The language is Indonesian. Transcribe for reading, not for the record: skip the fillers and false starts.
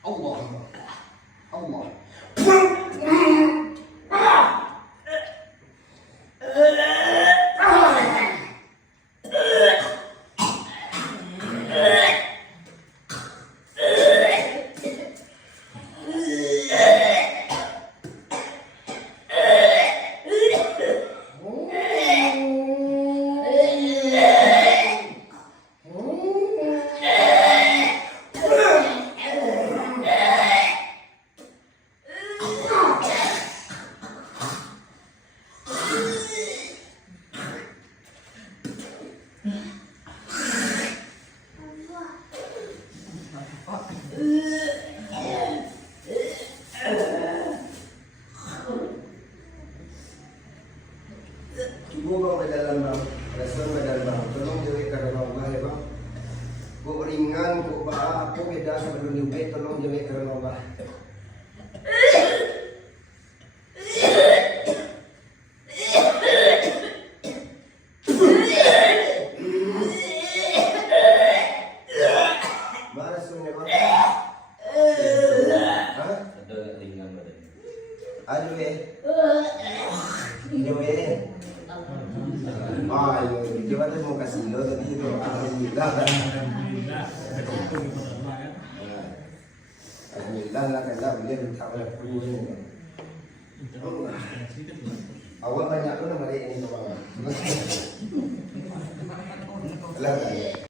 Allah. Allah. Ibu bang berjalan bang, respon berjalan bang. Tolong jauhi karena Allah ya bang. Bu ringan, bu bah, aku beda sebelum diubah. Tolong jauhi karena Allah. Bah responnya bang. Hah? Ada ringan badan. Aduh ya. Jauh ya. Ah, yo tuh mau kasih lo tadi itu alhamdulillah kan. Alhamdulillah lah kan dah boleh minta oleh punya. Awal banyak tuh nama dia ini tuh bang. Lah.